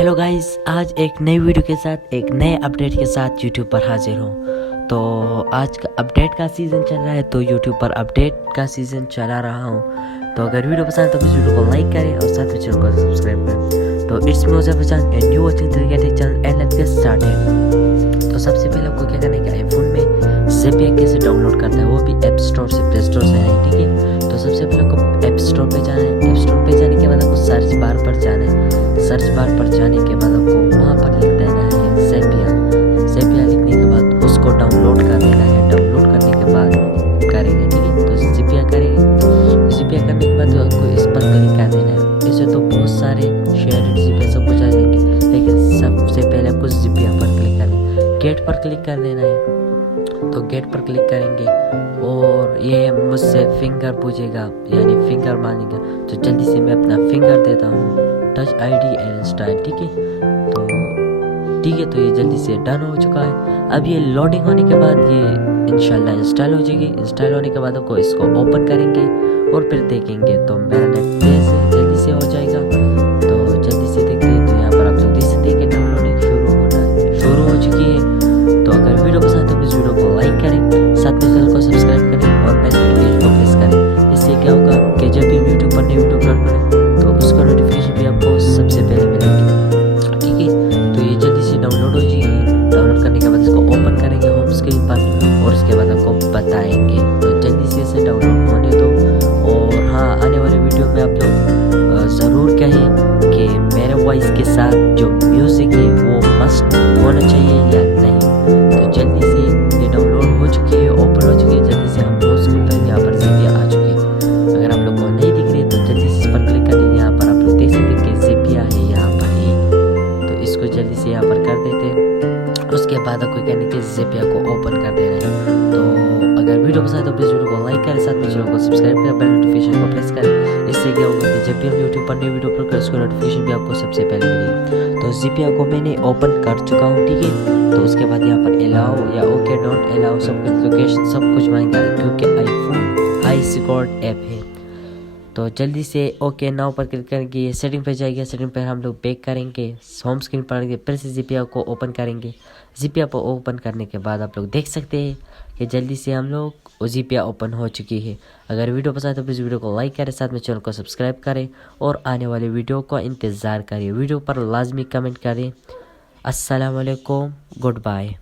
Hello guys, आज एक नई वीडियो के साथ एक नए अपडेट के साथ यूट्यूब पर हाजिर हूँ। तो आज का अपडेट का सीज़न चल रहा है, तो यूट्यूब पर अपडेट का सीज़न चला रहा हूँ। तो अगर वीडियो पसंद है तो इस वीडियो को लाइक करें और साथ में चैनल को सब्सक्राइब करें। तो it's me Huzaifa and you watching cricket channel and let's get started. तो सबसे पहले आपको क्या करना है कि आईफोन में ज़ैप्या कैसे डाउनलोड करना है, वो भी ऐप स्टोर से, प्ले स्टोर से नहीं, ठीक है। तो सबसे पहले आपको ऐप स्टोर पे जाना है। ऐप स्टोर पे जाने के बाद आपको सर्च बार पर जाना है। सर्च बार पर जाने के बाद आपको वहाँ पर लिख देना है ज़ैप्या लिखने के बाद उसको डाउनलोड कर देना है। डाउनलोड करने के बाद करेंगे, ठीक है। तो ज़ैप्या करेंगे। ज़ैप्या करने के बाद आपको इस पर क्लिक कर देना है। ऐसे तो बहुत सारे शेयर ज़ैप्या सब कुछ आ जाएंगे, लेकिन सबसे पहले आपको ज़ैप्या पर क्लिक करना है। गेट पर क्लिक कर देना है। तो गेट पर क्लिक करेंगे और ये मुझसे फिंगर पूछेगा, यानी फिंगर मांगेगा। तो जल्दी से मैं अपना फिंगर देता हूँ, टच आईडी एंड स्टाइल, ठीक है। तो ये जल्दी से डन हो चुका है। अब ये लोडिंग होने के बाद ये इंशाल्लाह इंस्टॉल हो जाएगी। इंस्टॉल होने के बाद आपको इसको ओपन करेंगे और फिर देखेंगे। तो मेरा नेट तेज है, जल्दी से हो जाएगा। तो जल्दी से देखते हैं। तो यहाँ पर आप लोग देख सकते हैं कि डाउनलोडिंग शुरू हो चुकी है। तो अगर वीडियो पसंद है तो इस वीडियो को लाइक करें, साथ में चैनल को सब्सक्राइब करें और बेल नोटिफिकेशन को प्रेस करें। इससे क्या होगा कि जब भी यूट्यूब पर नई वीडियो अपलोड करें तो उसका नोटिफिकेशन भी आपको सबसे पहले मिलेगी, ठीक है। तो ये जल्दी से डाउनलोड हो जाएगी। डाउनलोड करने के बाद इसको ओपन करेंगे होम स्क्रीन पर और उसके बाद आपको बताएंगे। तो जल्दी से इसे डाउनलोड होने दो। और हाँ, आने वाले वीडियो में आप लोग ज़रूर कहें कि मेरे वॉइस के साथ जो म्यूज़िक है वो मस्ट होना चाहिए या नहीं। तो जल्दी से ये डाउनलोड हो चुकी है, ओपन हो चुकी है। जल्दी से हम होम स्क्रीन पर यहाँ पर ज़ैप्या आ चुकी है। अगर आप लोग को नहीं दिख रही है तो जल्दी से इस पर क्लिक करें। यहाँ पर आप लोग देख सकते हैं कि ज़ैप्या है यहाँ पर ही। तो इसको जल्दी से यहाँ पर कर देते हैं। उसके बाद आपको कहने के ज़ैप्या को ओपन कर देना है। तो अगर वीडियो पसंद है तो प्लीज़ वीडियो को लाइक करें, साथ में चैनल को सब्सक्राइब करें, बेल नोटिफिकेशन को प्रेस करें। इससे क्या होगा कि जब भी हम यूट्यूब पर नई वीडियो अपलोड करें उसको नोटिफिकेशन भी आपको सबसे पहले मिलेगी। तो ज़ैप्या को मैंने ओपन कर चुका हूँ, ठीक है। तो उसके बाद यहाँ पर अलाउ या ओके डोंट अलाउ सब कुछ, लोकेशन सब कुछ मांगेगा, क्योंकि आईफोन हाई सिक्योर्ड ऐप है। तो जल्दी से ओके नाउ पर क्लिक करेंगे। ये सेटिंग पे जाएगा। सेटिंग पे हम लोग बैक करेंगे, होम स्क्रीन पर आएंगे, फिर से ज़ैप्या को ओपन करेंगे। ज़ैप्या को ओपन करने के बाद आप लोग देख सकते हैं कि जल्दी से हम लोग ज़ैप्या ओपन हो चुकी है। अगर वीडियो पसंद है तो प्लीज़ वीडियो को लाइक करें, साथ में चैनल को सब्सक्राइब करें और आने वाले वीडियो का इंतज़ार करें। वीडियो पर लाजमी कमेंट करें। अस्सलाम वालेकुम, गुड बाय।